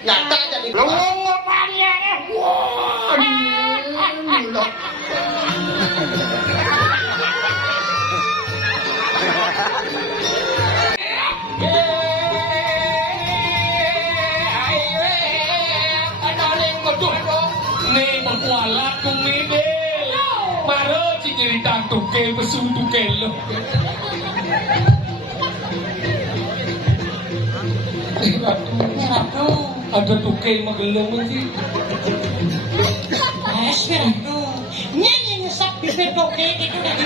Nyata jadi Lungopannya nih pengkualat kumide maro cicerita tuke pesun tuke lo ada tuke magelem sih Ratu nyanyi nyesap bibir toke itu tadi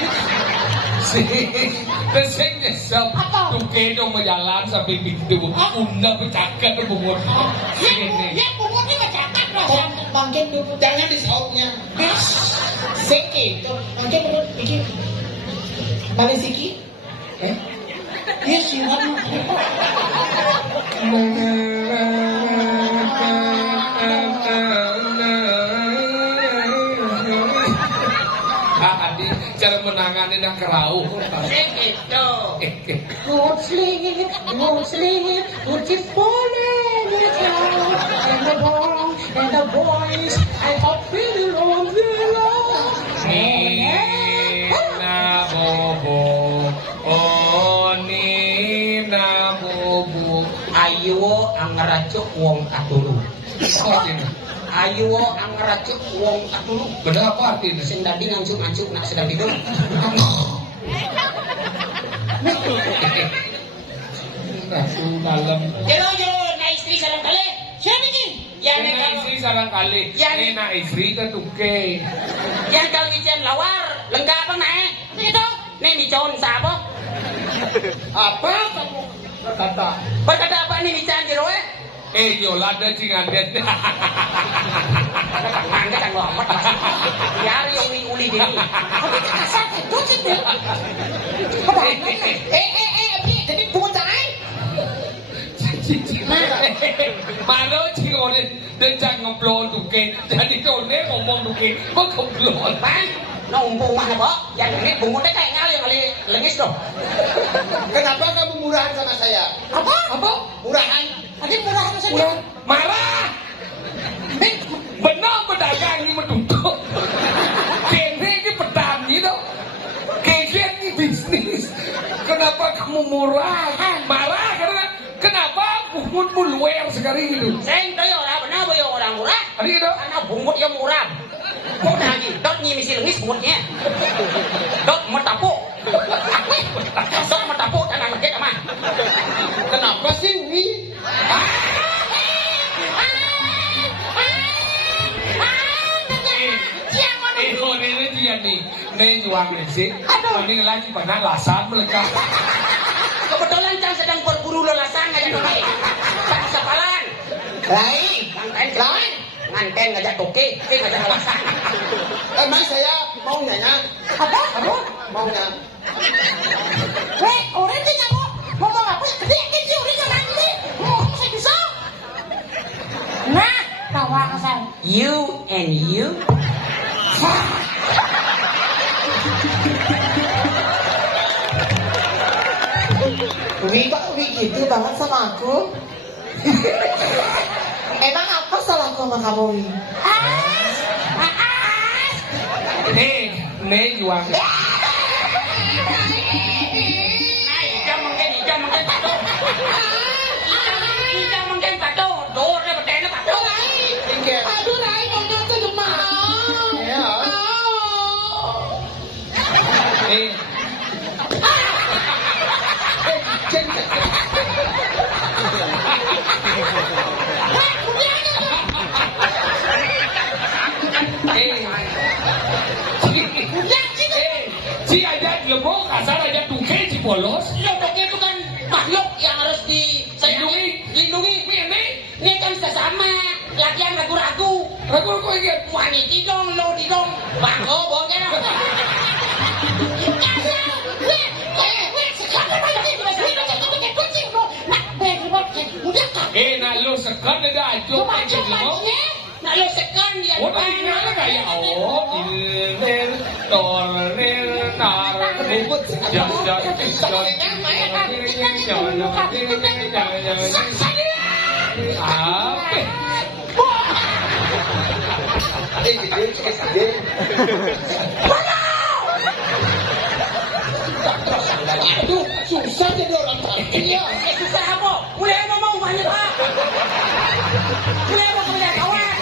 sing nyesep tuke dong berjalan sampai pintu unda bercakap bungut ya bungut ini bercakap loh makin dulu jangan disautnya seki itu makin dulu bikin balik siki ya sih cara menangani nak kerau itu Won't sleep, would you fall in love? And the bong, and the boys, I got feeling on the lawn. Nina bobo, oh Nina bobo. ayo ang racuk wong katulu ayo ang racuk wong katulu Benar apa artinya? sing dadi ngancuk-ngancuk nak sedang tidur Aku malam. jero na istri sarang kali siapa ni yang Nena istri sarang kali. Nena istri ketuke. yang kalau ijen lawar lengkap apa nae itu nih micon sabo Apa kamu berkata? berkata apa nih mican jero Yolanda cingandet. mangga kan lompat biar uli gini Kasar itu sih deh. jadi bocah Mano cingone dan jangan ngeblon tuke. Jadi tone ngomong tuke, kok ngeblon? Bang, numpung mah apa? Yang ini bungutnya kayak ngali lengis dong. Kenapa kamu murahan sama saya? Apa? Murahan? Tadi murah saja. Udah marah. Benar pedagang ini mentutup. Kene ini petani dong. Kene ini bisnis. Kenapa kamu murah? Marah karena kenapa bungutmu luar sekali gitu? Saya tahu orang benar boyo orang murah. Hari itu? Karena bungut yang murah. Kok lagi? Dot nyimisi lengis bungutnya. Dot metapuk. Dot metapuk dan anak kita mah. Kenapa sih ini? Ini dia nih, nih juang sih. Ini lagi pada lasan melekat. Kebetulan Cang sedang berburu lelasan aja dong. Cang sepalan. Lain. Lain. Nganten ngajak toke, ngajak lelasan. Emang saya mau nanya? Apa? Maunya? Weh, orang ini nggak ngomong apa? Gede sih orang nanti. Saya bisa. Nah, tawa kasar. You and you. Wi gitu banget sama aku. Emang apa salahku sama kamu, Wi? Nih juang. Aduh, Rai, ngomong tuh demam. Ya. Si aja lembok kasar aja tuke si polos. Lobok itu kan makhluk yang harus dilindungi. Ini kan sesama. Lagian ragu-ragu. Ragu-ragu ingat. Waniti dong, lo di dong. Bangko, bongke dong. Sekarang banyak kucing lo. Nak, udah Nak lu sekat dah ajo aja lo. Nak lo sekan dia. Oh, tadi mana kayak il tolel nar ribut jam. Apa? Aduh, susah jadi orang kaya. Susah apa? Mulai ngomong banyak pak. Mulai mau kena kawan.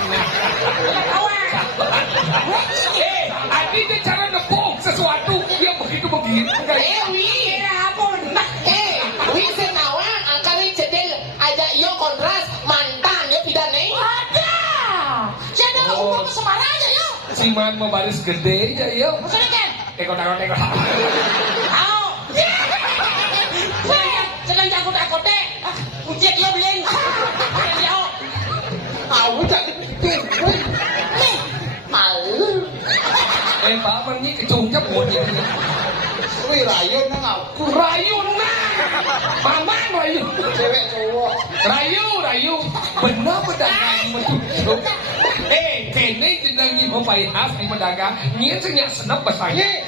Adi itu cara nepuk sesuatu yang begitu-begitu. Apa? Wi senawa angkari cedel aja iyo kontras mantan ya pidane. Ada. Saya ada umur ke Semarang aja yuk. Ciman mau baris gede aja yuk. Maksudnya kan? Teko. Au. Jangan jago takote. Ucek dia beliin. Jauh. Aku jadi begitu. Nih. Malu. Pak Mani kecungnya punya. Wi rayun nang aku. Rayun nah. Mama rayun. Cewek cowok. Rayu. Benar pedagang betul. Kene jenang ni mempai khas di pedagang. Ni senyak senap besarnya.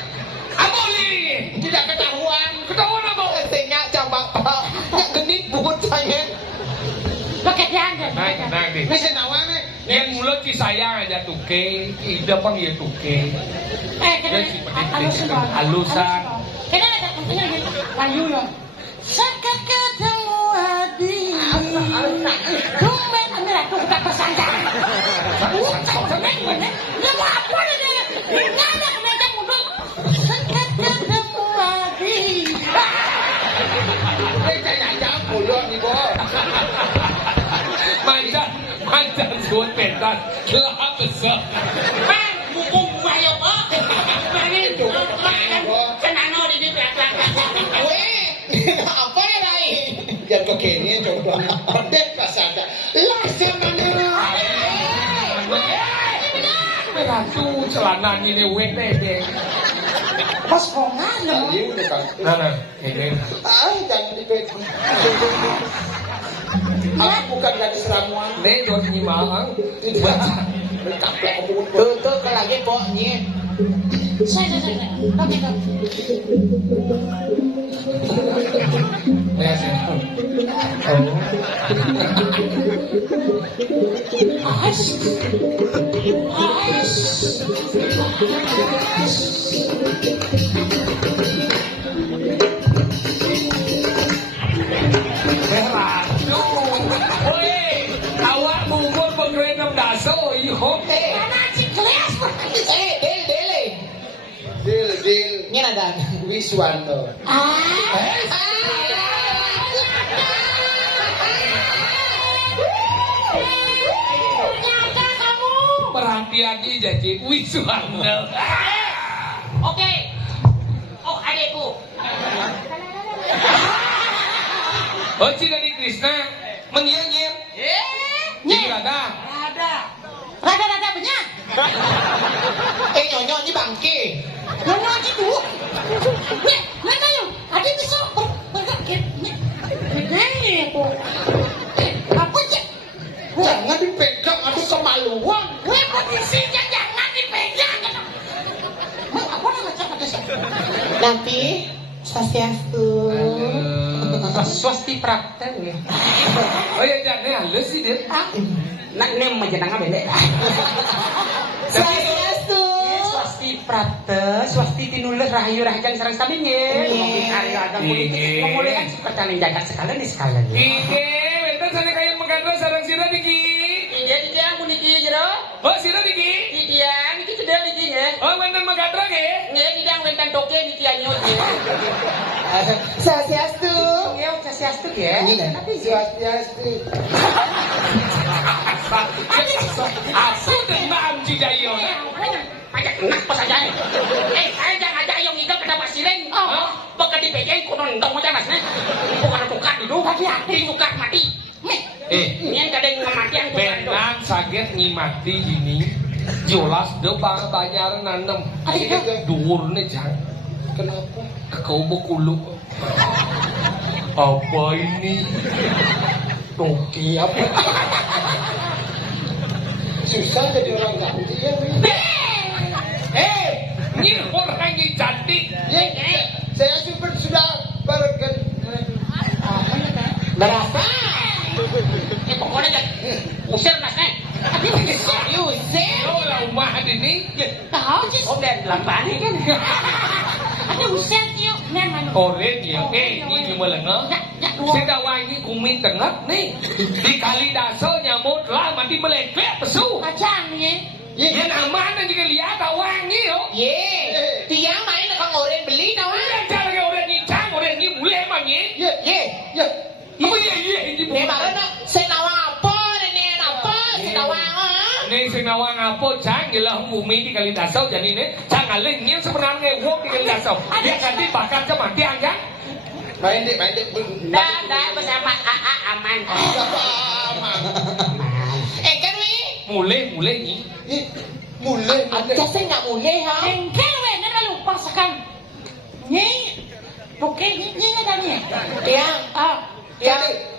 Apa ni? Tidak ketahuan. Ketahuan apa? Tengah cabang pak. Yang genit buat saya. Pakai jangan. Nah, deh. Ini senawa nih. Yang mulut si sayang aja tuke, ida pang ya tuke. Halusan. Kena ada katanya gitu. Layu ya. Sekat ketemu Adi. Tumben ambil aku buka pesantren. Dia mau apa dia? Nanya mereka muda. Sekat ketemu Adi. Jangan bodoh nih bos. Manjan suun pentas, kelap besar. Man, bukum ayo pak. Mangin. Senang di sini belakang. Weh, apa ya Rai? Yang kekini coba pedek pasada. Lah sama Ratu celana ni wet deh. Bos kongan loh. Tadi udah kan. Nah, ini. Jangan dipegang. Aku bukan gadis ramuan. Nih dot ni mahang. Tuh ke lagi pokoknya. Saya. Oke. Ya sih. Awak bungkul penggerai 6 daso, ihok. Deal. Ini ada Wiswanto. Ternyata kamu. Perhatian di jadi Wiswanto. Oke. Oh adekku. Oh, Cina di Krishna menyiar-nyiar. Jadi rada. Rada banyak. Nyonya ini bangke. Nyonya gitu. Lihat ayo. Ada bisa bergerak. Ini aku. Apa sih? Jangan dipegang, aduh kemaluan. Posisinya jangan dipegang. Apa namanya kata sih? Nanti Swastiastu. Swasti praktek ya. Oh ya jangan halus sih dia. Nak nem majenang bende. Swastiastu. Swasti praktek, swasti tinulis rahayu rahajang sareng sami nggih. Hari agak politik pemulihan seperti jaga sekalian di sekalian. Iki, bentar sana kayak mengandung sarang sirah niki. Jadi dia mau niki jero. Oh sirah niki. Dia niki cedel niki nggih. Oh bentar mengandung nggih. Nggih dia wentan toke niki anyut nggih. Swastiastu. Nggih sasiastu nggih. Tapi Swastiastu. Aku demam cidayo. Ajak nak pas aja. Saya jangan aja yang ngigal kada pasirin. Bakal dipegang konon ndong aja Mas. Bukan tukar dulu. Hati-hati tukar mati. Ini kada yang kematian Benan sakit ngimati ini. Jelas depan banyak nanem. Dhuwur nih jang. Kenapa? Kau bekulu. Apa ini? Toki apa? Susah jadi orang ganti ya. Ini orang yang cantik. Saya sudah bergen. Berapa? Pokoknya kan usir mas nih. Usir? Oh lah rumah ini. Tahu sih. Oh dan lambani kan. Ada usir yuk. Memang. Oren ya, ini cuma lengah. Saya wang ini kumin tengah nih. Di kali dasar nyamut lah mati melengkek pesu. Kacang ya. Yang aman dan juga lihat awang ini yo. Tiang main nak orang beli tahu? Iya cara orang ini cang orang ini boleh emang ni. Ya. Apa ya ini boleh. Memang nak senawang apa ni apa senawang Ni senawang apa cang jelah bumi di kali dasar jadi ni cang alih ni sebenarnya wong di kali dasar. Dia ganti bakar sama tiang kan? Main dek. Dah bersama AA aman. Aman. kan we? Mulai ni. Mulai. Saya nak mulai ha. Engkel we nak lupa sekan. Ni. Okey ni ada ni. Tiang.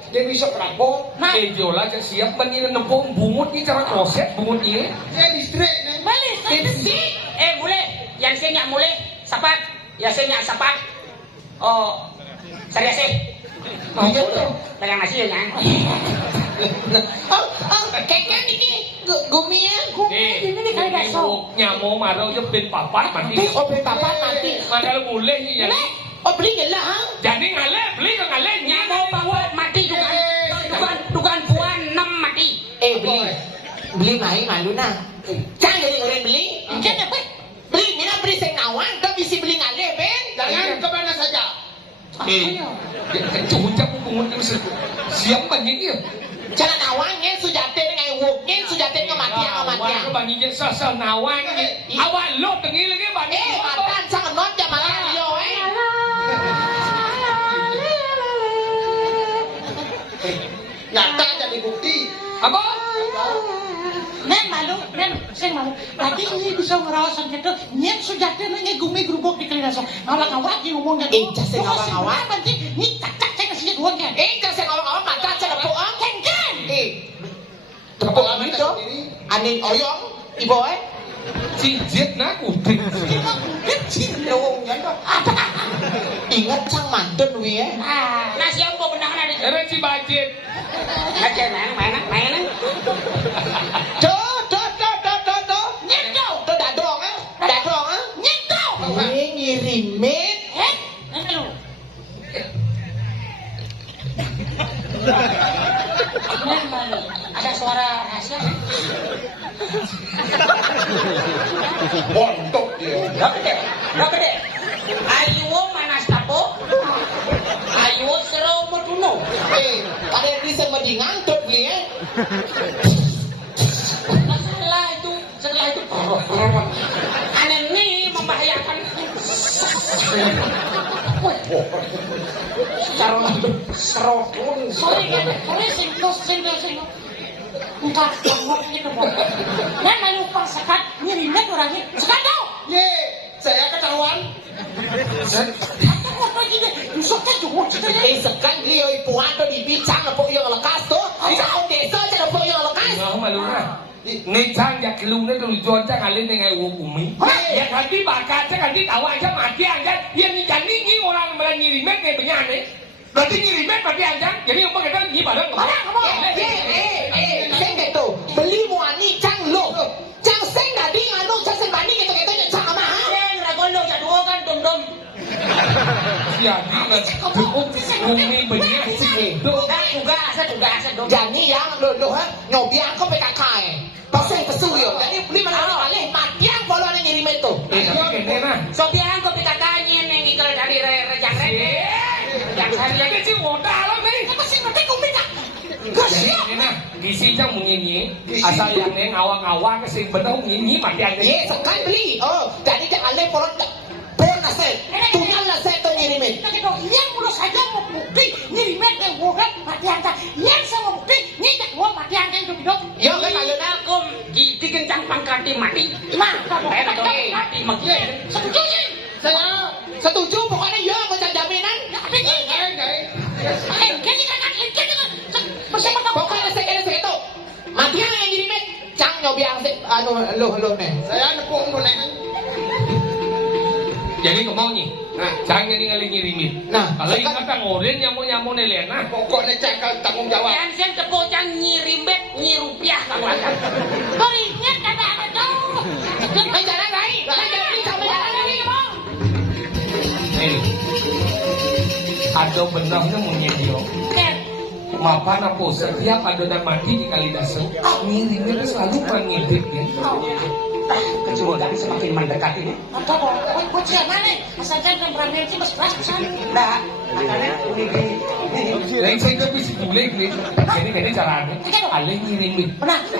Dia bisa perabot. Jola cak siap bani nempung bungut ni cara kroset bungut ni. Dia listrik ni. Balik sih. Mulai. Yang saya nak mulai. Sapat. Ya saya nak sapat. Oh. Saya sih. Ayo tu. Pegang nasi ya kan. Kekek ni gumi ya. Ini kali dasar. Nyamuk marau je ben papat mati. Oh beli papat mati. Kalau boleh ni jadi. Oh beli je lah ha. Jadi ngalah beli ke ngalah Nyamuk bawa mati dugaan puan 6 mati. Beli main malu nah. Jangan jadi orang beli. Jangan apa? Beli ni nak beli senawang, tak bisa beli ngalih ben. Jangan ke mana saja. Cucap bungut ni siap bani ni. Cara nawang ni sujate dengan wuk ni sujate dengan matiang. Awak bani je sasal nawang ni. Awak lot tengi lagi bani. Matan sangat not je malah yo Nyata jadi bukti. Apa? Nen malu, saya malu. Tadi ini bisa ngerawasan kita. Nyen sujate dengan gumi gerubuk di kelinaso. Awak-awak di umumnya. Jasa awak-awak. Nanti ni tak saya kasih dua kan. Jasa awak-awak mata saya lepuk kan. Tepuk itu. Anin oyong, ibu Cincit nak kuting. Ingat sang mantun wi Nasi yang kau benang ada. Era Cibacit. Macam mana? Tuh. Nyentuh. Tuh dadong Nyentuh. Ini ngirimit. Ada suara rahasia. Bontok dia. Dah gede. Ayo mana tapo? Ayo seru moduno. Ada yang bisa mendingan tuh beli Setelah itu aneh ini membahayakan. Serotun. Sorry, sing. Enggak, ngomong gitu, Bang. Nah, malu pas sekat, ngirimet orangnya. Sekat tau. Saya ketahuan. Kata apa gini? Usoknya juga cerita ya. Sekat dia ipuan tuh dibicang apa yang lekas tuh. Bisa desa aja apa yang lekas. Nggak malu lah. Ni cang jak kelung ni tu jual cang alih dengan uang umi. Ya ganti bakar cang ganti tawa aja mati aja. Ya ni jadi ni orang malah ngirimet kayak begini ni. Berarti ngirimet mati aja. Jadi apa kita ni barang. Saya gitu. Beli muani cang lo. Cang seng tadi nganu cang seng bani gitu cang ama. Seng ragolo jadua kan dom. Ya umi begini sih. Juga asa dom. Jadi yang lo nyobi aku PKK. Pasal pesu yo. Jadi beli mana kali mati yang follow ada ngirim itu. Kene nah. Sopian kopi kakaknya yang ngikal dari rejang rejang. Yang saya lagi sih modal lah nih. Apa sih ngerti kumi tak? Jadi ini nah, gisi cang menginyi. Asal yang neng awang-awang kesing bener menginyi mati aja. Sekarang beli. Jadi jangan le follow nase. Tunyal nase to ngirimin. Yang mulus saja mau bukti ngirimin ke wogan mati anta. Yang sama bukti ni tak wo mati anta itu hidup. Yo kan ayo nakum gigi kencang pangkati mati. Nah, kamu mati mati. setuju ni? Saya setuju pokoknya ya macam jaminan. Apa ni? Kini kan nyobiang sih anu lu nih. Saya nepung lu nih. Jadi kemau nih, jangan ningali ngirimin. Nah, kalau ingat ngorin nyamu nelen, nah. Pokoknya cakal tanggung jawab. Yang sen tepuk jangan ngirim bet rupiah kamu akan. Kau ingat kata apa tuh? Jalan lain, jalan lain kemau. Ada benarnya menyedio. Mapan apa setiap adonan mati di Kalidasa, ngirimnya itu selalu mengintip ya. Kecurigaan semakin mendekati ini. Atau kau siapa nih? Asalkan yang berani sih mas pesan. Nah, makanya Lain saya nggak bisa boleh nih. Jadi caranya, alih ngirimin.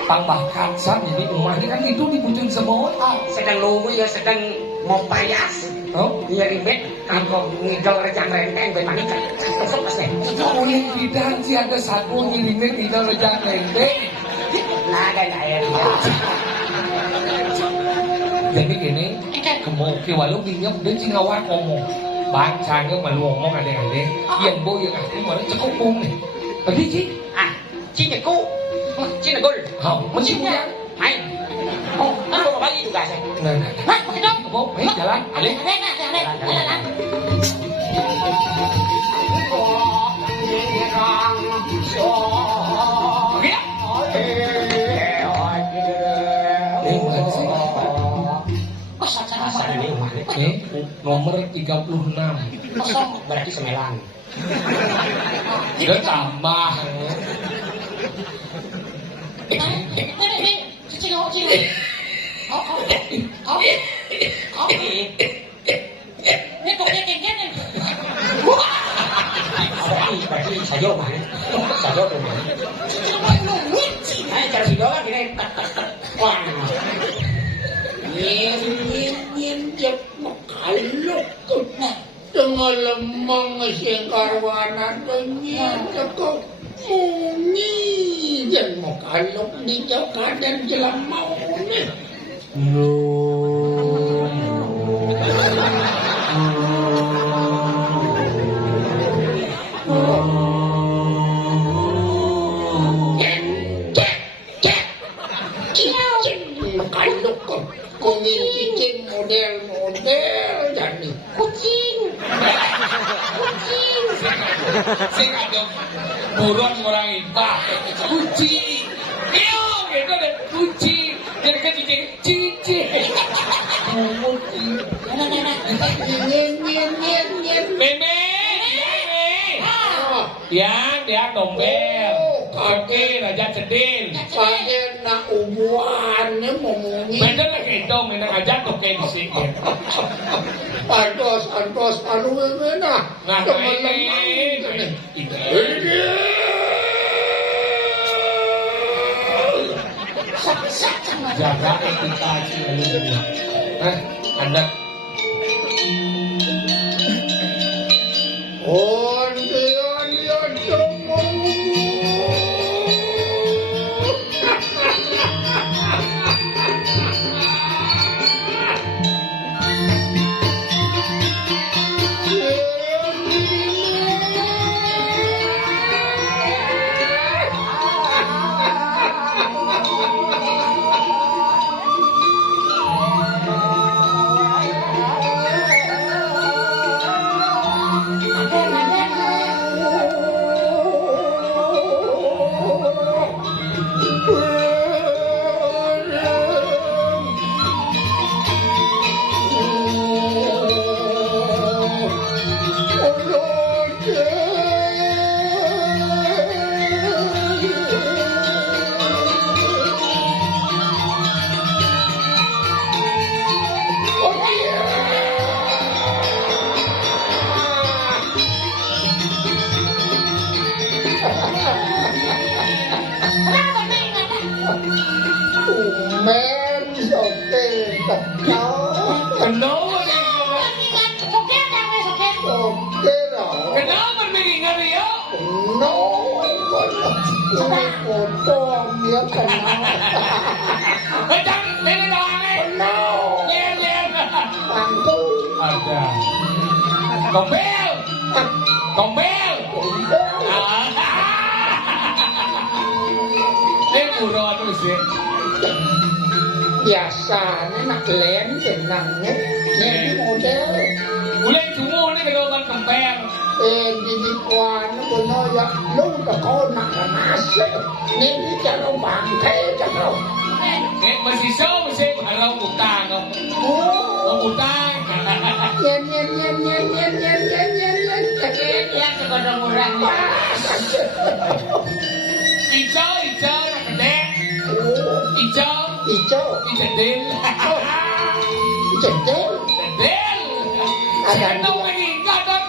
Tambahkan jadi rumahnya kan itu dibutuhin semua. sedang nunggu ya sedang mau payas. Ngirim bet, kalau ngidol rejang renteng bagaimana kan? Besok pas nih. Oleh bidang sih ada satu ngirimin ngidol rejang renteng. Nah, ada ya. Jadi gini, ke walau dia ngawak ngomong, bacanya malu ngomong ada-ada, yang bo yang aku malah cukup bom nih. Tadi sih, Cinaku, Cinagol, masih punya. Hai, kan mau bagi juga saya. Hah, begitu? Bo, jalan, alih. Nomor 36. Berarti semelang. Dia tambah. Ini kok dia gini? Berarti sayo mana? Sayo tuh mana? Cara video kan gini. Wah. Nyen jep makalok tengah lemang sing karwana nyen cakap muni jan makalok di jauh kadan jelam mau ni. Makalok kuning cicing model jadi kucing. Sing ada buron orang impah kucing. Iyo, gitu deh kucing. Jadi kan cicing. Meme. Yang dia dompel. Oke, Raja Cedin. Saya nak ubuan ni memungi. Beda lah itu, minang aja tuh kayak di sini. Antos anu mana? Nah, ini. Jaga etika sih. Anda. Kenapa mengingat dia? Ada. Gombel. Ini buruan sih. biasanya nak len senangnya nih model Mulai cuma ni kalau kan kemper. di kuan kono ya lu tak kau nak nasi nih di cara bangkai cara Masih so masih harau utang. oh Utang. yen Yang segodong murah. Hijau nak kedek. oh Hijau hijau del. jendel Del. Ada Tahu lagi kadang.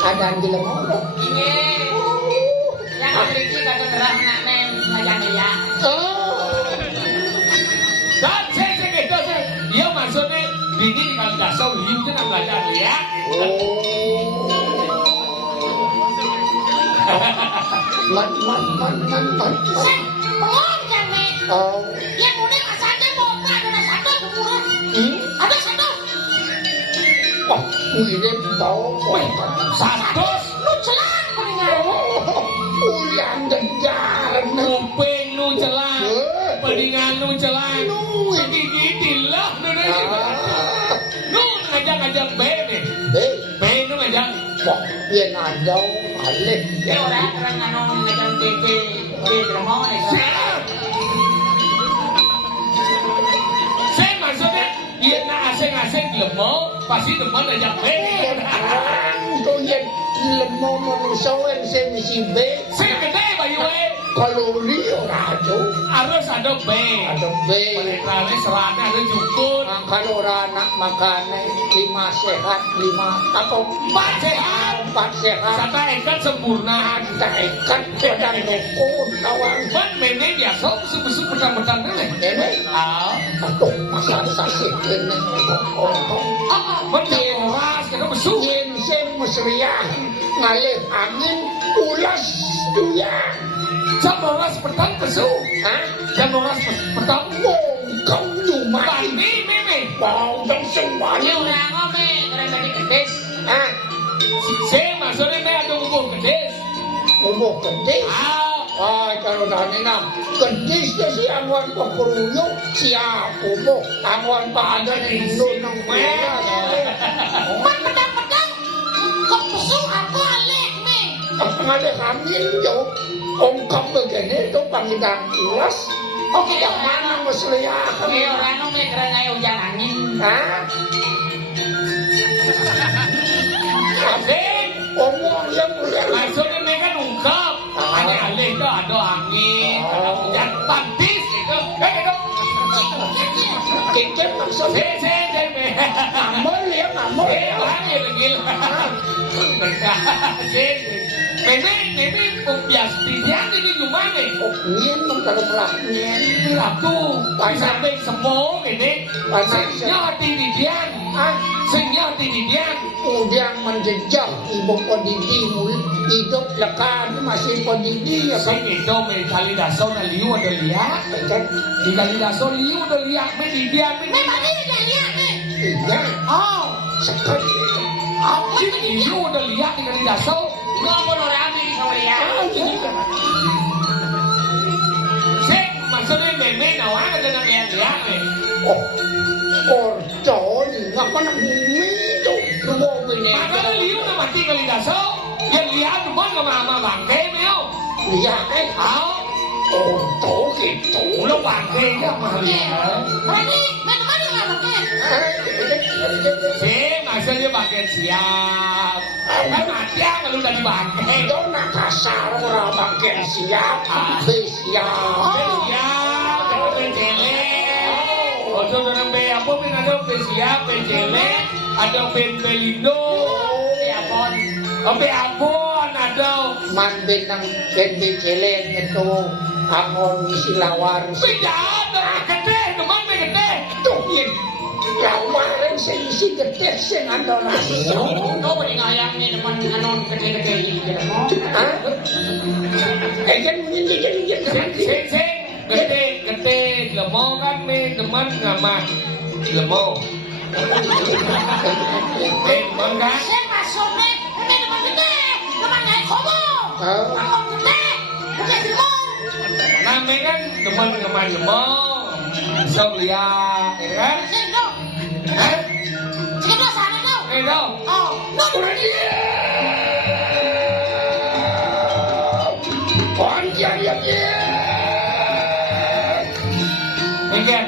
ada di lemoro Ini yang memiliki kata terang nak nen ngajak ya. oh Dan saya kita saya dia maksudnya bini kalau dah so liu tu nak belajar lihat. man Sen, bohong jangan. oh Yang udah asalnya mau ada satu murah. Ada satu. oh ini bau Satu Lu celah pendengar. ulang dengar kuping nu celang, pedingan nu celang, segigi lah nu nu ngajak bene, bene nu ngajak. wah yen andau alik Ini orang terang anu ngajak DP drama ni. Saya maksudnya dia nak asing lemau, pasti teman ngajak bene. tu yen lemah manusia yang sensi be Saya gede bayu kalori ora ada harus ada bene. ada be Penetralnya serana ada jukun, kalau orang nak makan 5 sehat 5 atau 4 sehat, 4 sehat sata ikan sempurna. ada ikan padang dukun kawan Ban mene biasa besuk petang-petang dulu. ini Ah, aduh masa sakit ini ban keras kena besuk. yen sen musriah ngalih angin ulas duya Jam 12 petang besuk. hah Jam 12 petang. kau nyumai Tadi meme. bau dan Ini semuanya orang ngome keren tadi kedis. hah Saya maksudnya me ada bubuk kedes. ngomong gede Ah, kalau dah ni nak kedisnya si Anwan Pakuruyuk siap umum Anwan Pak ada di Nunang Merah Man pedang-pedang. Kepesuk aku alik nih. ada kami jauh ongkap begini tu panggilan ulas Oke, yang mana musliah Ini orang ngome keren ayo hujan angin. hah asing. omong yang mulia Maksudnya me kan ungkap. Ada alih tu ada angin, ada hujan pantis itu. Itu. kicet maksudnya Saya me. amal ya amal ya Lagi begil. Meme bias pilihan ini gimana? oh nyen kalau pelah nyen Satu, sampai semua ini, sehingga hati didian, ah sehingga hati didian. udang menjejak ibu kondisi hidup lekan masih kondisi ya kan Saya itu me kali dasar na liu ada lihat, kan di kali dasar liu ada lihat, me didian me. Memang ini dia lihat nih. iya Oh, sekali Apa liu ada lihat di kali dasar? Ngomong orang ambil di Korea. Saya maksudnya meme nawang ada nak lihat me. oh ordo ni ngapa nak bumi tu dua bini Makanya liu na mati kali dasar, yang lihat cuma ke mama bangke meo. lihat ordo gitu Udah bangke ya mah lihat. berarti mana-mana nggak pakai. Maksudnya bangke siap. Kan mati ya kalau udah dibangke. itu nak kasar orang bangke siap siap Siap, kalau pencele. Ojo dengan be apa pun ada be siap, pencele, ada be belindo, Siapon. be abon ada. mandin nang bendi celen itu amon silawar Beda ada gede, teman be gede. tuhin lawaran seisi gede sing ada nasi Kau boleh ngayang ni depan anon gede-gede ini gitu. hah kan nyin Sing, gede, lemau kan be teman nama lemau. Teman kan? Saya maksudnya ini teman gede, teman naik homo. Teman gede, gede semua. Namanya kan teman lemau. Sok lihat, ya kan? Sing dong. Hah? Sing dong sana dong. Dong. Oh, no. Mungkin,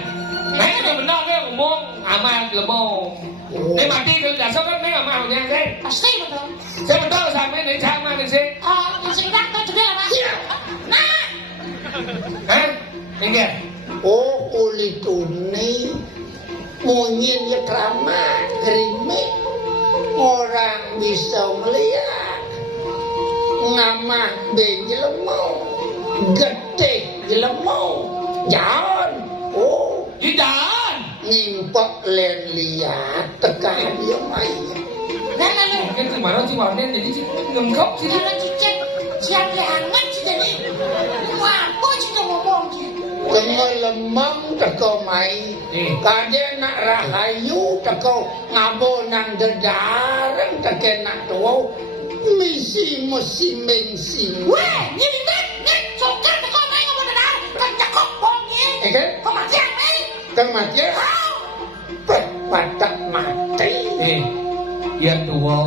nãy cái mình nói cái ngomong amal lemong. Ini mati kalau dasar kan nggak mau nya kan? Pasti betul. Saya betul sampai ini sama nih sih. Yang sing dak tuh juga lah. Nah. Hah? Mungkin. Oh, ulituni mungkin ya krama gerimek orang bisa melihat ngamah bejelemo gede jelemo jangan oh Jangan. ngimpok len lihat tekan dia main Nah, lalu. Mungkin kemarin si Warden jadi ngengkap sih. Kalau cicek siang hangat sih jadi. Wah, kok cicek ngomong sih. tengah lemang teko mai kade nak rahayu teko ngabo nang dedareng teke nak tuau misi mengsi Weh, ini nih, sokar teko main ngomong dengar. Kan cakep bongnya. kan Kematian nih. kematian patak mati Yang tua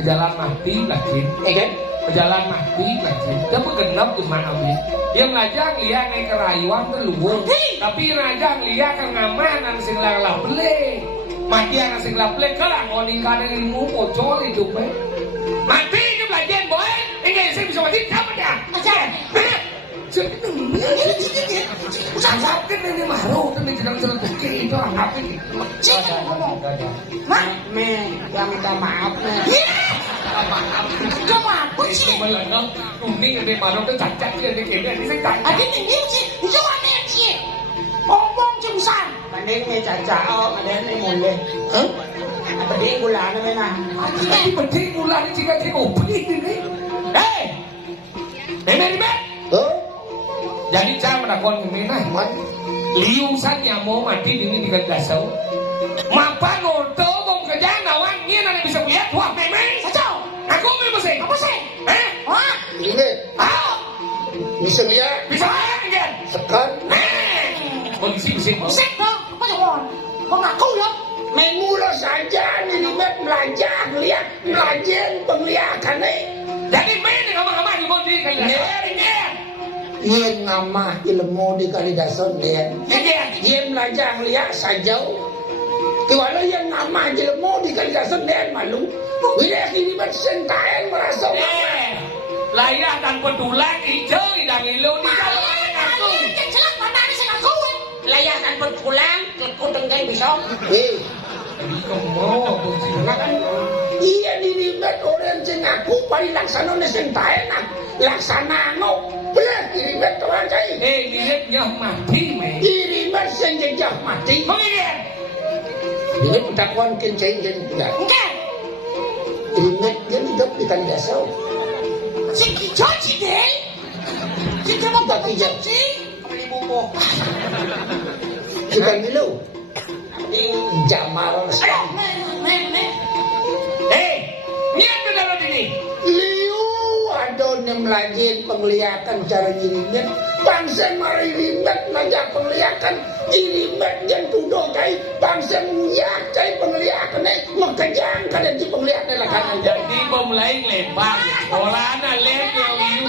berjalan mati lagi. kan Berjalan mati lagi. Dia bergenap cuma abis. Dia melajang lihat naik kerayuan terluung. Tapi rajang lihat kan ngamah nang sing lalah beli. Mati yang sing lalah beli kalau ngoning kadang ilmu bocor itu be. Mati itu belajar boy. Ini saya bisa mati siapa dia? Ajar. Jadi Usah kan ini maru kan ini sedang bukti itu apa ini? Cicek ngomong. Mak, yang minta maaf kamu apa sih? Melenggang, kuning ini maru itu cacat dia di kiri ini saya cacat. Ada tinggi sih, itu aneh sih. Ngomong cemusan. mending may cacao ada yang mulai mending gula na may na Tapi penting mulai jika dia ngopi ini. Hei, Merimet. Jadi saya menakon ini nah, liusan nyamo mati ini di Gandasau. Mapa noto bong kerja nawan ini nanti bisa lihat wah Meme. Sacau. Aku memang sih. Apa sih? Wah. Ini Ayo, bisa lihat bisa lihat kan? sekan Kondisi bisa. Sik dong. Apa jangan? Mengaku ya. main mula saja ini met belajar lihat belajar penglihakan Jadi main dengan ngomong di Mondi Gandasau. Yen ngamah ilmu di Kalidason lihat Iya. Yen belajar lihat saja Tiwala yang ngamah ilmu di Kalidason lihat malu Wilayah ini bersentain merasa Layar tanpa tulang hijau hidang ilu di dalam aku. Celak mana ni saya ngaku. layakan berpulang ke tengkai bisa Kamu kan iya ini bet orang cengaku paling laksana nesentain laksana no belah ini bet orang cai lihatnya mati me. ini bet senjejah mati Mengingat. ini petakuan kenceng dan tidak Enggak. ini bet yang hidup di Kalidason Si kijau si deh. Kita mau Tidak kijau. si. beli bubuk Bukan milu mending Jamal Ayo, nih. Niat ke dalam ini. Liu adon yang melajin penglihatan cara nyirimet bangsa maririmet najak penglihatan nyirimet yang tuduh kai bangsa muyak kai penglihatan makajang kadang di penglihatan lah kanan Jadi pemulai lempar. Orang lem yang iu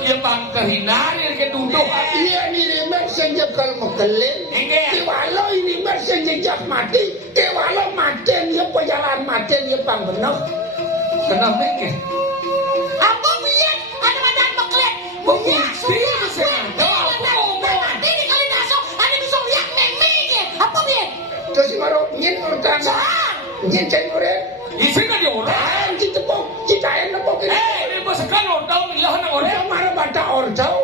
dia bang kehinar yang keduduk. iya nyirimet senjak kalau mekelin kewalo nyirimet senjak mati kewalo maten ya pejalan maten ya bang benar Kenapa ke? Apa biar ada badan beklet. Biar, Sudah. biar, Nanti di kali nasok ada bisa lihat meme ke. Apa biar? terus si maro nyin urutan nyin ceng uret Isi kan dia orang. ci tepuk cita yang nepuk ini Ini pasakan orang ilah nang orang. orang mana bata orjau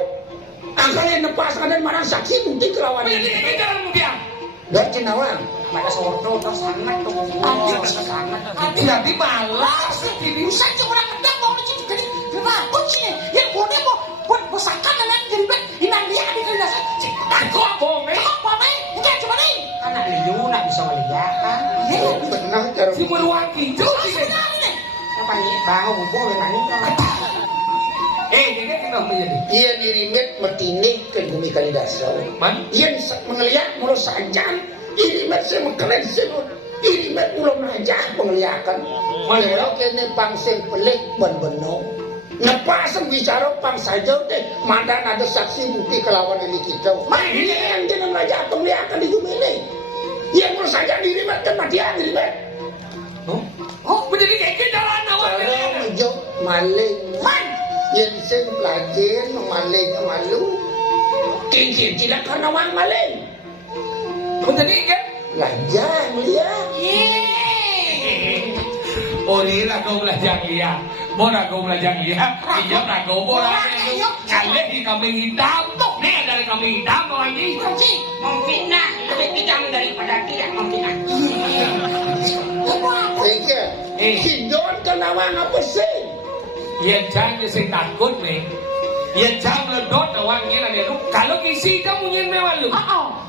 angkanya nepas kanan marang saksi bukti kelawan Jadi ini ini dalam dia. dan cinawang pada sordo terus anak tuh Jadi malas. Usai orang ngedang mau lucu jadi kenapa sih? Yang boleh mau buat pesakan dengan jeribet inang dia di kali nasok. Aku abong Apa nih? Enggak coba nih. anak liu nak bisa melihat kan benar cara Si meruang hijau sih. Benar nih. apa nih bangun bubuk yang nangis Ini kenapa jadi? Iya dirimet metine ke bumi Kalidasa. Man? Iya mengeliat mulut sajan. Dirimet saya mengkelen sebut. Dirimet mulut najah pengeliakan. Malah kene pangsing pelik ben-beno. Nepasem bicara pang saja deh. Mandan ada saksi bukti kelawan ini kita. Ini yang jeneng najah pengeliakan di bumi ini. Iya mulut saja dirimet kan matian dirimet. Oh, menjadi kayak gitu jalan awak. Kalau ngejuk maling. Man! Yang sing pelajar maling malu. Kikir tidak karena wang maling. Menjadi kan? Lajang lihat. Oh, ini lagu belajar lihat. Mau lagu belajar lihat. Iya lagu bola. Kalian di kambing hitam. Nih dari kambing hitam mau lagi. Memfitnah lebih kejam daripada tidak memfitnah. Iya. Hidon kena wang apa sih? Yang jangan sing takut nih. Yang jangan ledot awangnya nih lu. Kalau kisi kamu nyen mewah lu.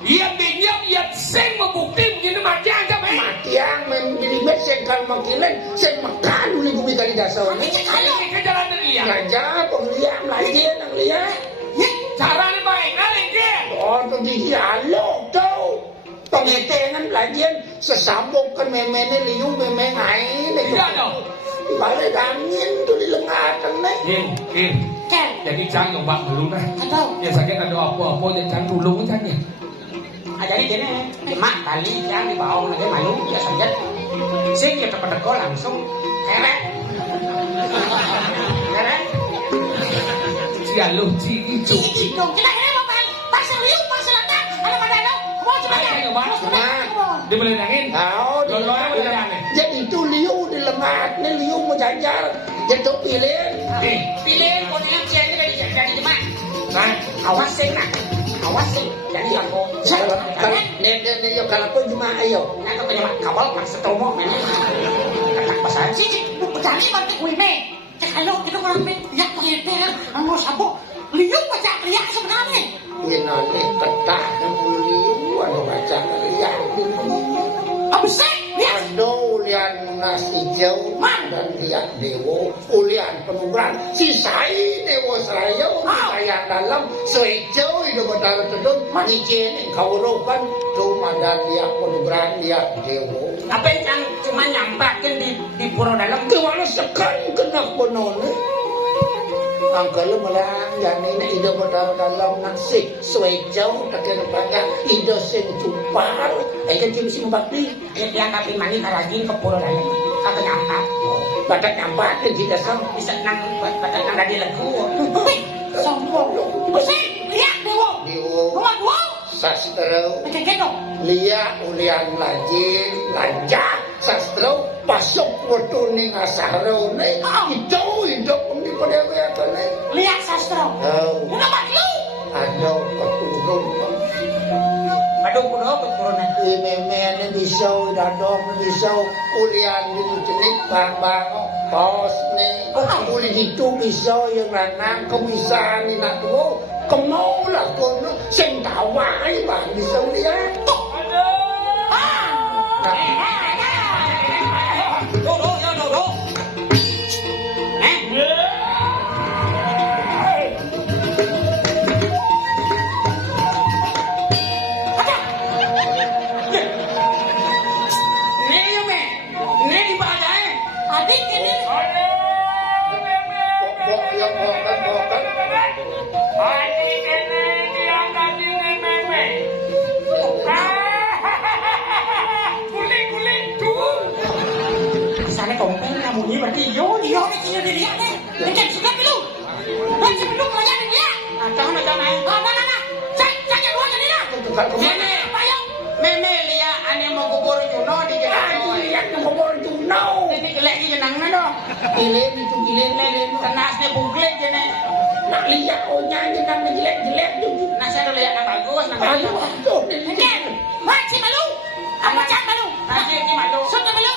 Yang binyam yang sing membukti mungkin mati aja meh. Mati yang menjadi sing kalau makilen sing makan dulu bumi Kalidasa. Ini ke jalan dia. Lajang penglihat lagi nang lihat. Caranya baik kali ke. Oh tu dialog tau. Pengetengan lagi sesambung kan memene liu memeng air. Iya dong. Balik angin tu di lengatan nih. Jadi jangan bang dulu nah. Ya sakit ada apa-apa jangan dulu jangan. Jadi gini, mak tali yang dibawa lagi malu ya saja. Sing kita pedeko langsung keret. Keret. Si aluh si itu. Dong, kita ini apa? Pasal liuk, pasal langka. Ada pada lo. Mau coba ya? Dia boleh nangin. Tahu di Lolonya boleh nangin. jadi itu liu di lengat nih liu mau jajar. Jadi pilih. Pilih konean siang ini jadi mak. Nah, Awas sing nak. Awas sing. Jadi lampu. Kalau nih yo kalau pun cuma ayo. Nah, kau punya kabel pas setromok memang. Kata pasal Si, berani bantu gue me. Kalau kita orang me, ya pengeter, anggur sabuk. Liuk baca liak sebenarnya. Ini nanti ketak liu ada baca lihat. Apa sih? Lihat. Aduh lian nasi hijau dan lihat dewo ulian penungguran sisai dewo seraya saya dalam sehijau itu betul betul manijen kaurokan cuma dan lihat penungguran lihat dewo apa yang cuma nyampakin di pura dalam kemana sekan kena penone angkal melang yang ini ide betul dalam nasi sehijau tak kena banyak ide sing cupar kan cuma sing bakti yang kami mani karajin ke pura dalam kata nyampak badak nyampak dan tidak sama bisa nang badak nang dari lagu Sombong. Apa sih? Lihat dewo. dewo Rumah gua. sastra Pakai gendong. liya ulian lajin lanjak sastra pasok waktu ning asaro nih itu hidup di pedewe nih Lihat sastra. Kenapa lu? ada peturun aduh kudu keturunan memene bisa dadong bisa ulian di jenik bang tos nih uli itu bisa yang lanang kebisaan ni nak tuh kemau lah kono sing tawai bang bisa ulian Duh. Ini di badai. Adik ini. bokan Sana kompeng kamu ni berarti yo Iya, ini dia deh. Dekat suka dulu. Dan sebelum pelajaran dia. Jangan. Saya keluar dari dia. Meme, meme lihat ane mau kubur Juno di jalan. lihat nombor Juno Ini kelek di jenang na dong. ilen itu ilen Tenasnya bungklet jene. nak lihat nyanyi nang jelek tu Nasi ada lihat yang bagus nang. aduh Dekat. Masih malu. Apa cak malu? Nasi ini malu. Sudah malu.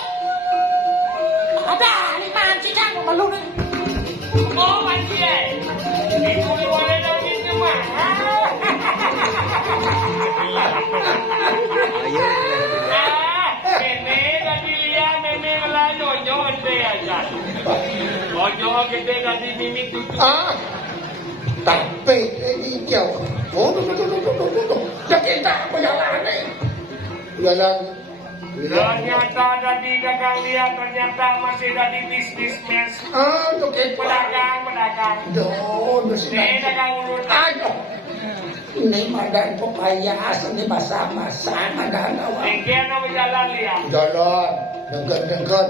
Ada lima cicak malu nih. Oh, macam ni. Itu boleh lagi cuma. Ini tadi lihat memang lah nyonya ande aja. Ojo gede ganti mimik cucu. Ah, tapi ini jauh. Oh, tuh. Dah kita perjalanan. Jalan. Ternyata tadi gagal lihat, ternyata masih ada di bisnis. Ah, tuh kita. Pedagang. Doh, Ini dagang urut. Aduh. Ini madan pepaya, ini masa-masa madan awak. Ini apa berjalan lihat? Jalan, dengkan.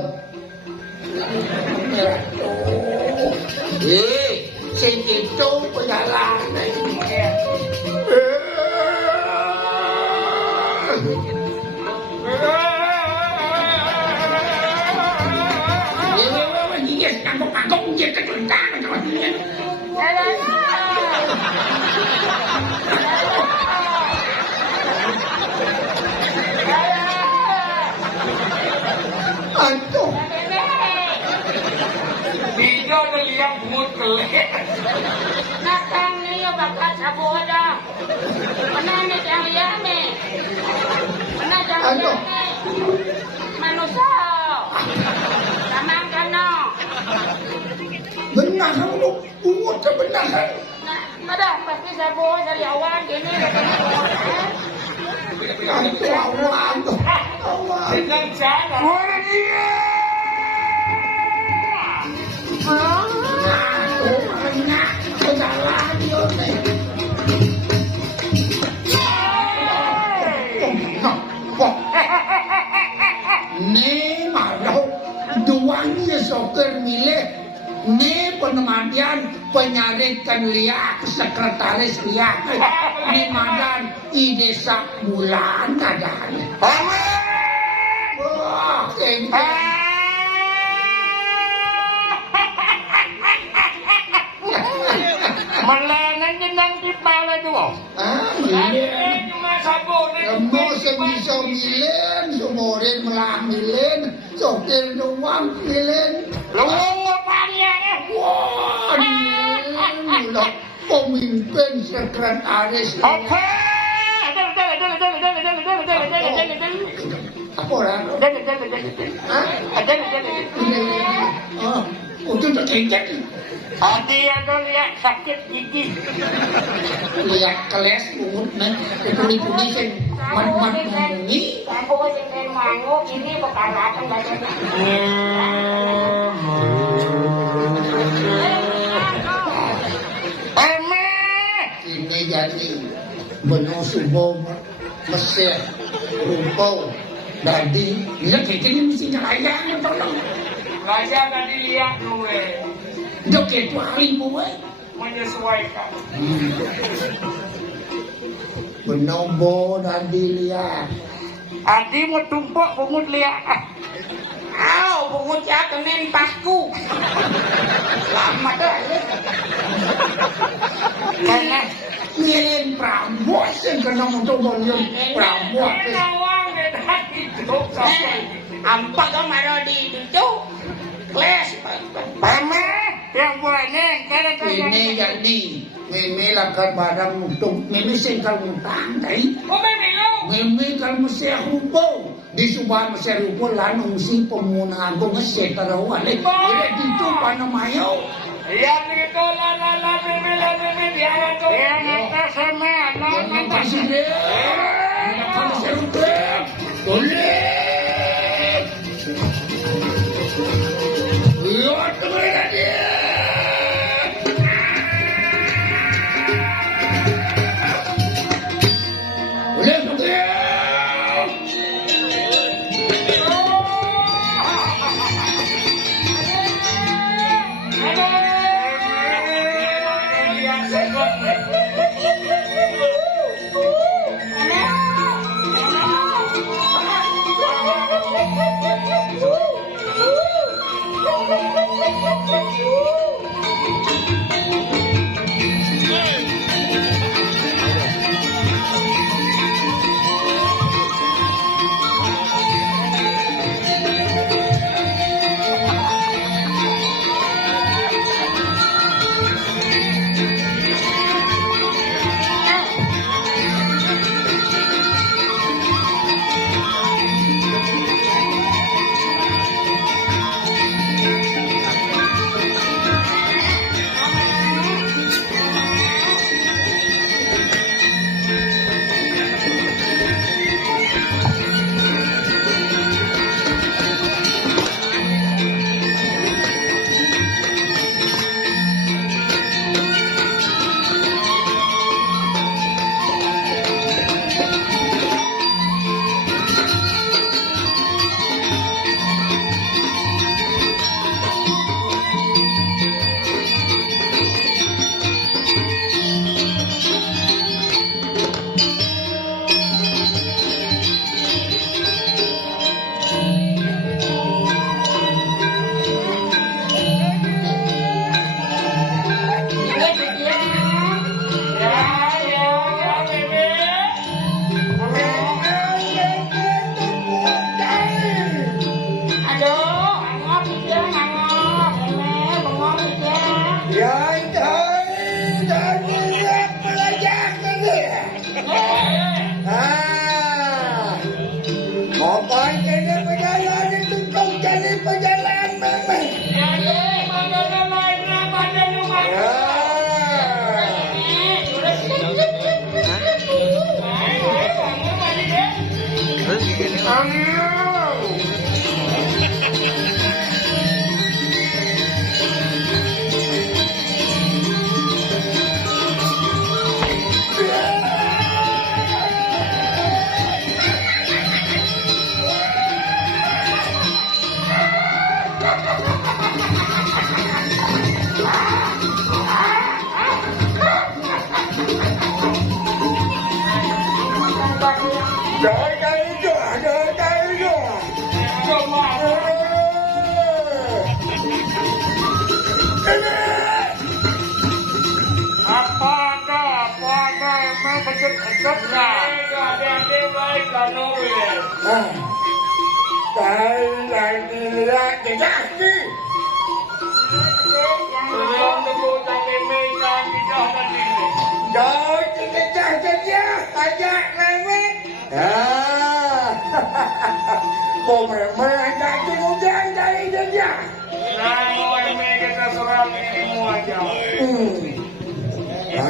Sing itu perjalanan. Yes, kagok dia kecendangan sama dia. Aduh. Tiga liang bungut kelek. Nakang niyo bakat sa boda. Manani jang liyame. Manajang Ano? liyame. Manusa. Tamang kano. Benar lu, bungut kebenaran. Madah pasti sa boda dari awal gini. Aduh, awang. Dengan cara. Anak, kejalan yun eh. Ni malau duanya soccer milih ni penemadian penyarikan liak sekretaris liak ni madan i desa bulan kadang. Wah, Melanan jenang di pala tu. milih. Cuma sabun. Kamu sebisa milih, semorin melah milih, sokir doang milih. Lung apanya ya? Wah, ini pemimpin sekretaris. Oke. Apa orang? Hah? Oh, itu tak kecek. Adi ada lihat sakit gigi. Lihat keles bungut nih, puli-puli sing man-man-mani. Aku sing mangu ini bekalatan badannya. Ini jadi benar subong Mesir rumpau dadi lihat kayaknya mesti nyayang tolong Raja tadi lihat gue dok itu hari gue menyesuaikan. benobo dadi lihat Adi mau tumpuk bungut lihat. Aw, bungut ya kenen pasku. Selamat dah. Karena milih Prambos yang kena mencoba yang Prambos nawang dah hidup sampai. Ampak ka maro di dito. Kles. Pame yang buahnya karena ini jadi ini lakukan barang untuk ini singkal mutang kai ini kalau Mesir rumpau di Subang Mesir rumpau lanung si pemunang agung ngeset terawan ini itu panamayo yang itu lala bebe dia itu yang itu sama yang presiden yang Mesir rumpau boleh lihat mereka dia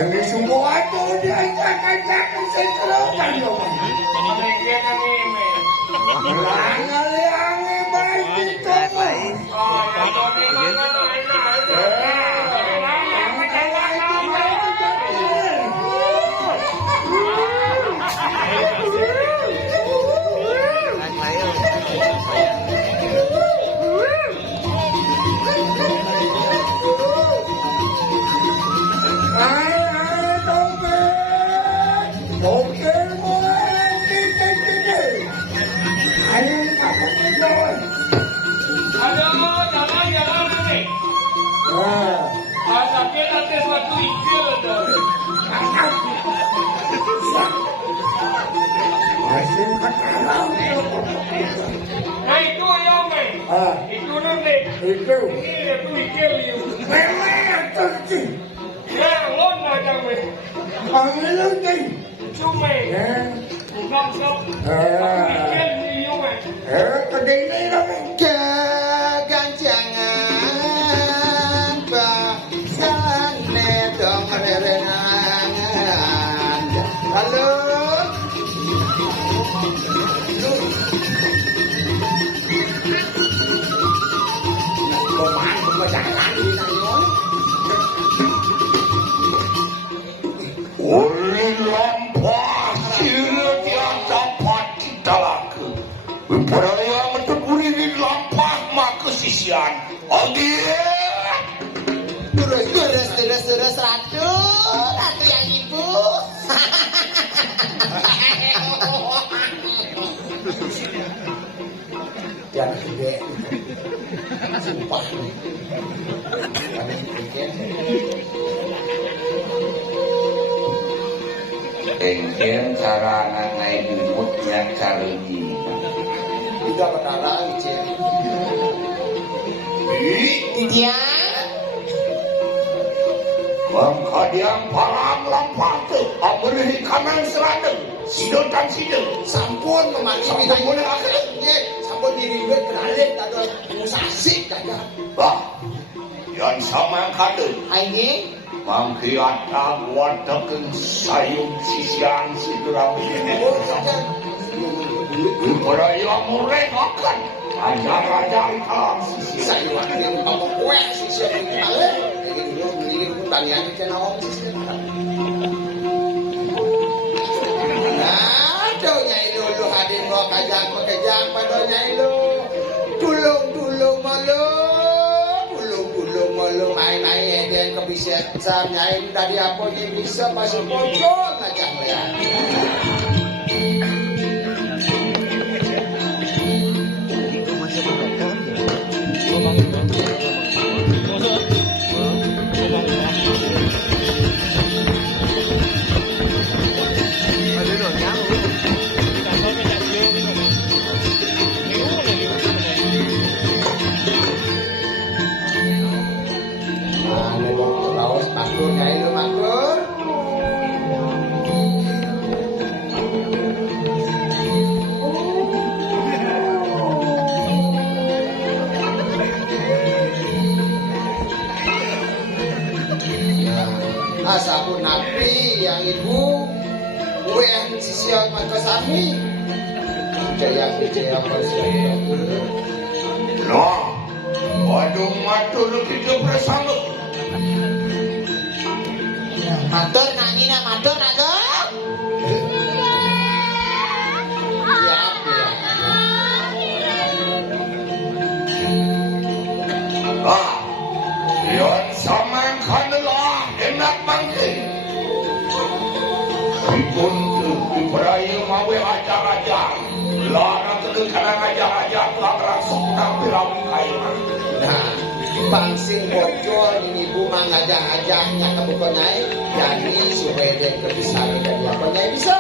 Ini semua itu diajak-ajak sekelokan dong. Langali-angi baik itu. Terus ratu yang ibu. Yang gede. Sumpah. Engken cara ngangai dimutnya caranya. Tiga perkara Cik. Dia Mengkadiang parang lampatu Amerihi kanan selatan Sidon dan sidon Sampun memaki Sampun boleh akhir sampun diriwet kenalin ada musasik aja. Bah Yang sama kadang ini Mangkiata wadakan sayung sisiang sidrang Beraya merekakan Ajar-ajar kalam sisiang Sayuan yang ngomong kue sisir ini malah. Tanian itu nawang sisir. Nah, do nyai lulu hadir mau kajang pada nyai lu. Tulung malu main yang kebiasaan nyai dari apa yang bisa masuk pojok kajang ya. Asapun nabi yang ibu kue yang sisian maka sami Jaya Pasya. Nah, waduh matur kita bersama. Matur nani na matur nato. Ah, yon samang kanalah enak mangke. Pun diperaya mawe ajar-ajar. Larang kedua kadang ajar-ajar telah langsung tapi rawi kain. Nah, pangsing bocor ini ibu mengajak-ajaknya ke bukan naik. Jadi supaya dia kebiasaan dari apa naik bisa.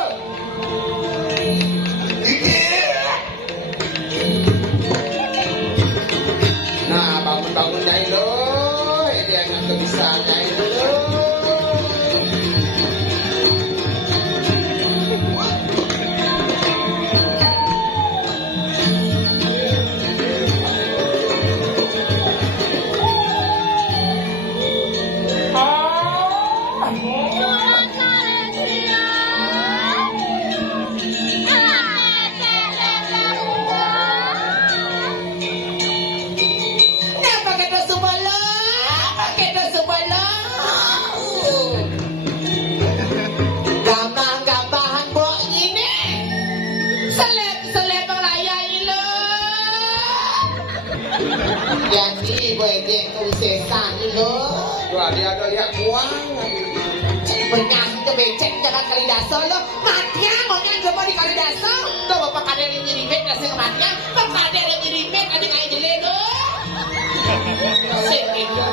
Nah, bangun-bangun naik loh. Dia yang kebiasaan naik dulu. Dia ada lihat buang Benyang ke becek jangan kali dasar lo. Matnya maunya coba di kali dasar. Tuh bapak kader yang nyerimet kasih ke matnya. Bapak kader yang nyerimet ada kayak jele lo. Sedih lo.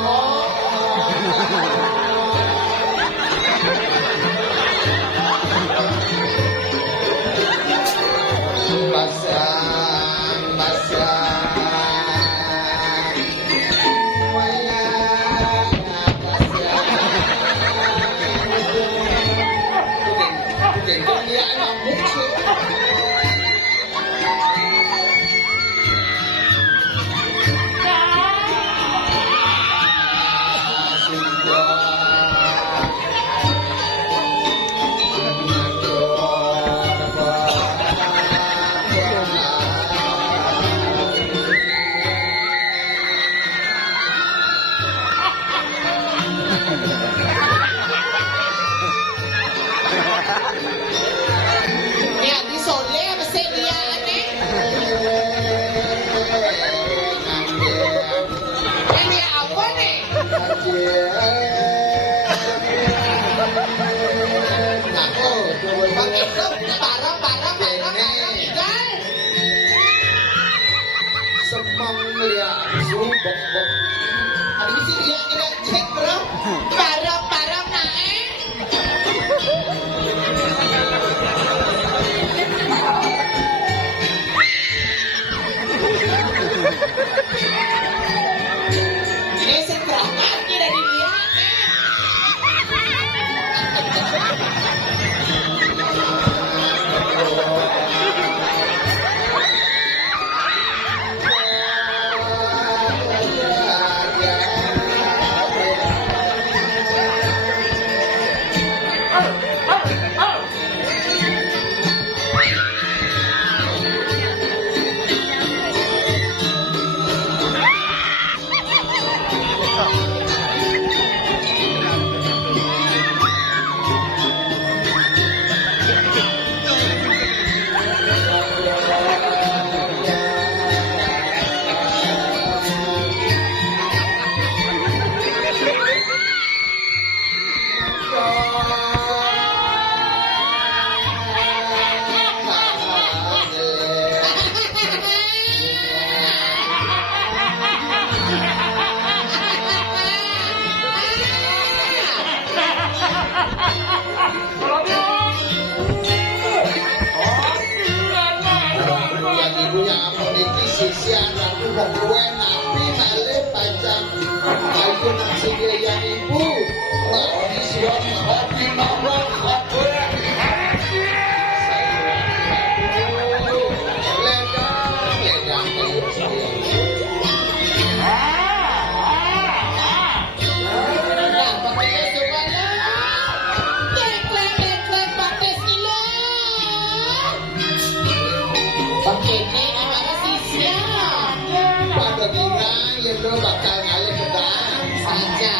Bro bakal ngalih kedang saja.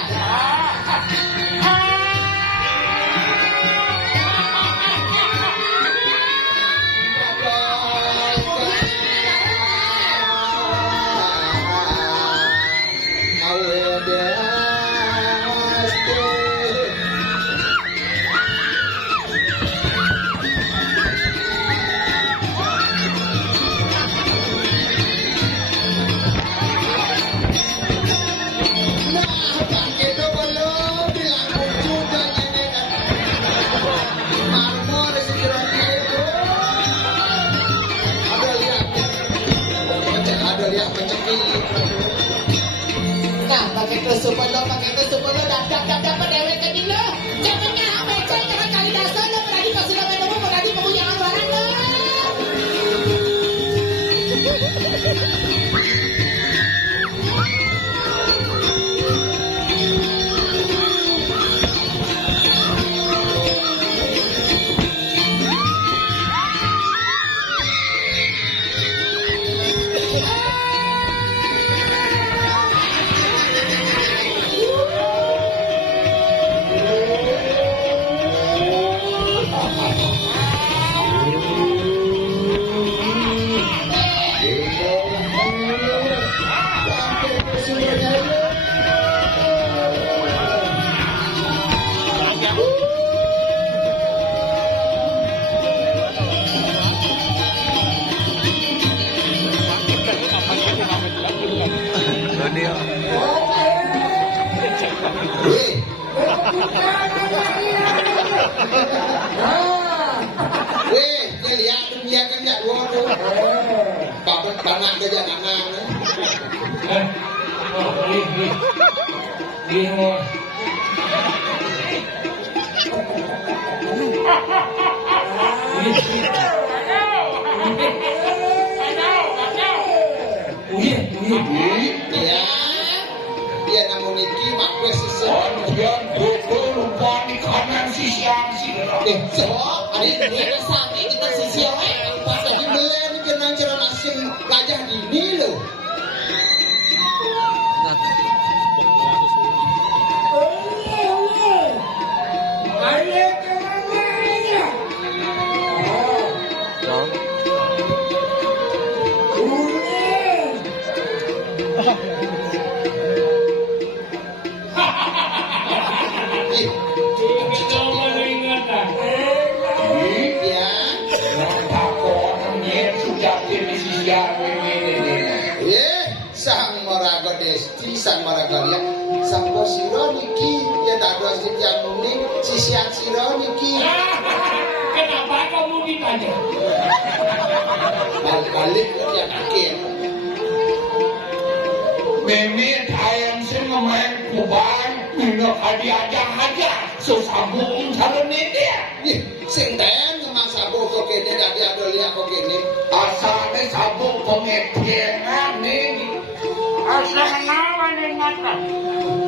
Nah, pakai kesupelo, dapat dewek ke dulu. Jangannya apa cek jangan kali dasar lo berarti kau sudah menemu berarti pengunjangan barang lo. Panak aja anak. Dia namun iki makwe sesuatu. Kemudian dulu lupa di kanan sisi yang sini. So, ada dia sampai kita sisi yang pas lagi belen kenang cerah asing gajah dini loh. Sang maragalia sang posiro niki ya tak ada yang unik sisian siro niki. Kenapa kamu ditanya? Balik yang akhir. Memit ayam sing main kuban minok aja susambung calon dia. Nih, sing ten ngemang sabu kok kene dadi ada lihat kok kene. Asale sabung pengetengan nih. Asal nawa dengan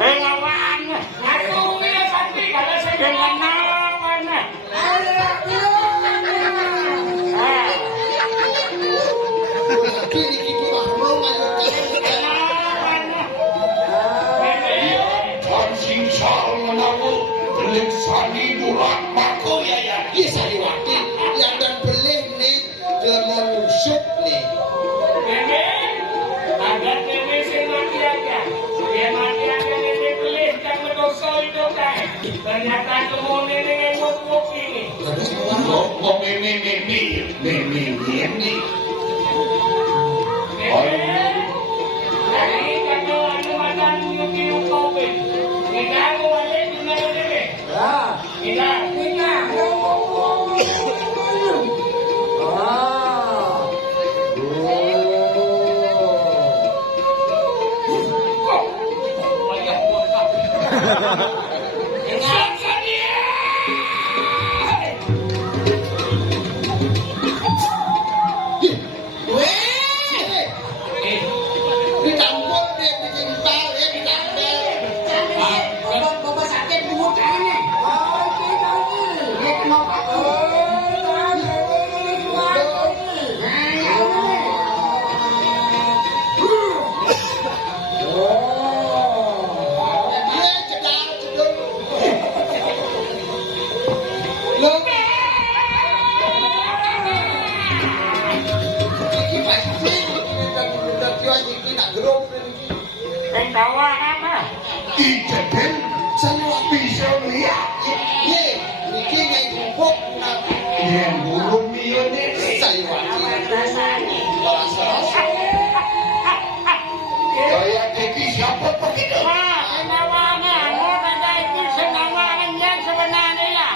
relawan, aku ini pasti kalau saya dengan nawa nak. Kiri kiri mahmud ngaji. Sing sal menawu liksani durak mako ya. Iya sariwati yang dan belih nih dalam menusuk nih. Ada TV sing mati aja. Dia mati aja dia beli kan mendoso itu kan. Ternyata kemune dengan ngomong ini. Ngomong ini. Hari kalau anu makan nyuki kopi. Kita boleh guna ini. Ya. Kita. Oh. dan dia iki nak grup iki. Kawan apa? Ijen saya bisa lihat. Ye, iki ngai grupuk nak Yang burung mione saya wajib. Kayak Deki siapa begitu? Nawangnya, mau kata itu senawangan yang sebenarnya ya.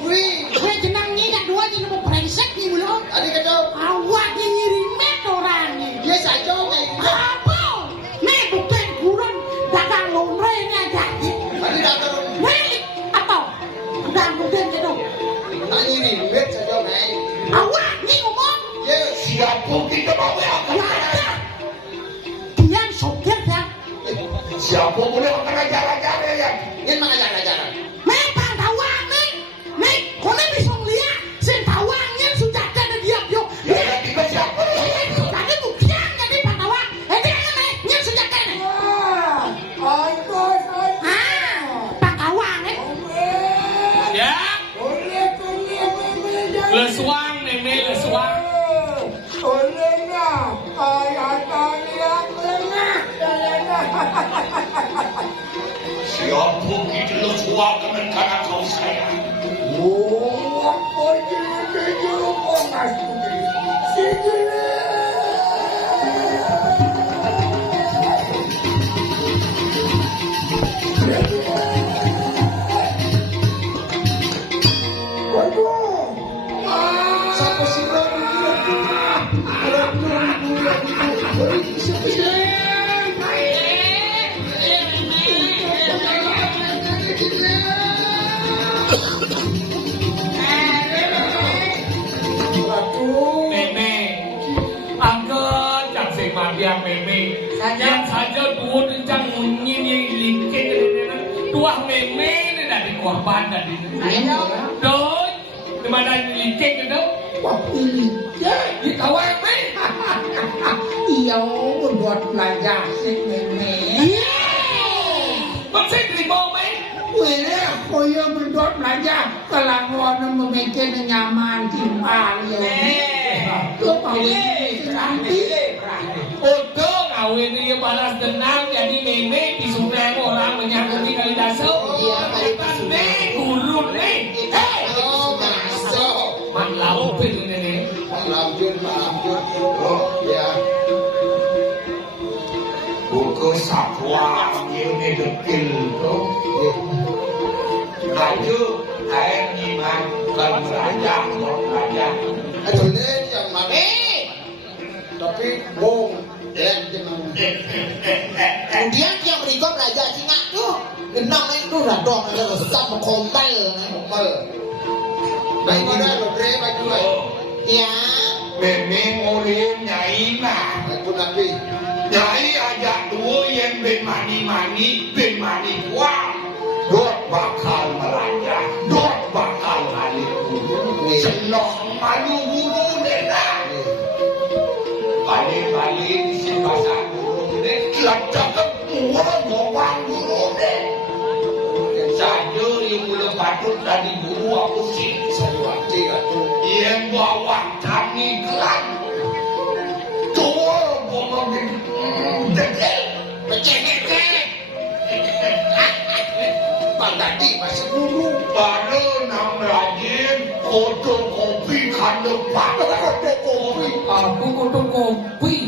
Wih, Gue jenang nyidak dua jadi mau brengsek nih mulut. adik kacau. Awak ngirim met orang nih. Dia saja ngai grupuk. Apa? Nih bukan kurang dagang lomrenya jadi. Adik datang Nih apa? Dagang bukan gitu. nak nyiri duit saja ngai. Awak nih ngomong. Ye, Siapa kita mau Ya yang ada. Dia sopir ya. Siapa boleh makan ajar-ajar ya? ingin mengajar-ajaran. Memang tawang nih. Nih, kau nih bisa ngeliat. Sen tawangnya sudah ada dia yuk. Ya kita siapa? Tadi bukan jadi Pak Tawang. Dia nih, dia sudah ada. Pak Tawang nih. Ya. Lesuang nene lesuang. Siapa kita lu suakan karena kau sayang? Siapa sih Meme, angkat cak si madia meme. Yang saja dua rencang munyi ni lingkit ni dua meme ni dah dikorban dah di. Doi, di mana ni lingkit tu? Di kawan me. Iya, buat belajar sih meme. Maksud rimau me? Wele, koyo berdua belajar kelakuan memikir nyaman timpal ya. Tuh kawin nanti. Untuk kawin dia balas dendam jadi meme disunat orang menyakiti kali dasar. Iya, kali dasar. Me, gurun me. Oh, masuk. Mak lau pun ni. Lanjut. Oh, ya. Buku satwa ini dekil tu. Laju air iman kan belajar. Ada lain yang mana? Tapi bong, dan jenang. Kemudian yang berikut belajar Cina tuh, genang itu radong ada sama kompel. Baik mana lo bre baju lo? Ya. Memang oleh nyai nah. Aku nabi. Nyai ajak dua yang ben mani kuat. Dot bakal melajah, dot bakal haliku. Selong malu bulu nena. Balik si pasang bulu ne, kelacak ketua ngomong bulu ne. Saja yang boleh patut dari bulu aku sih. Saya wakil tu. Yang bawa kami gelang. Tua ngomong dekil. Becek. Bang tadi masih bulu. Baru nam rajin kopi kan depan kopi. Aku kutu kopi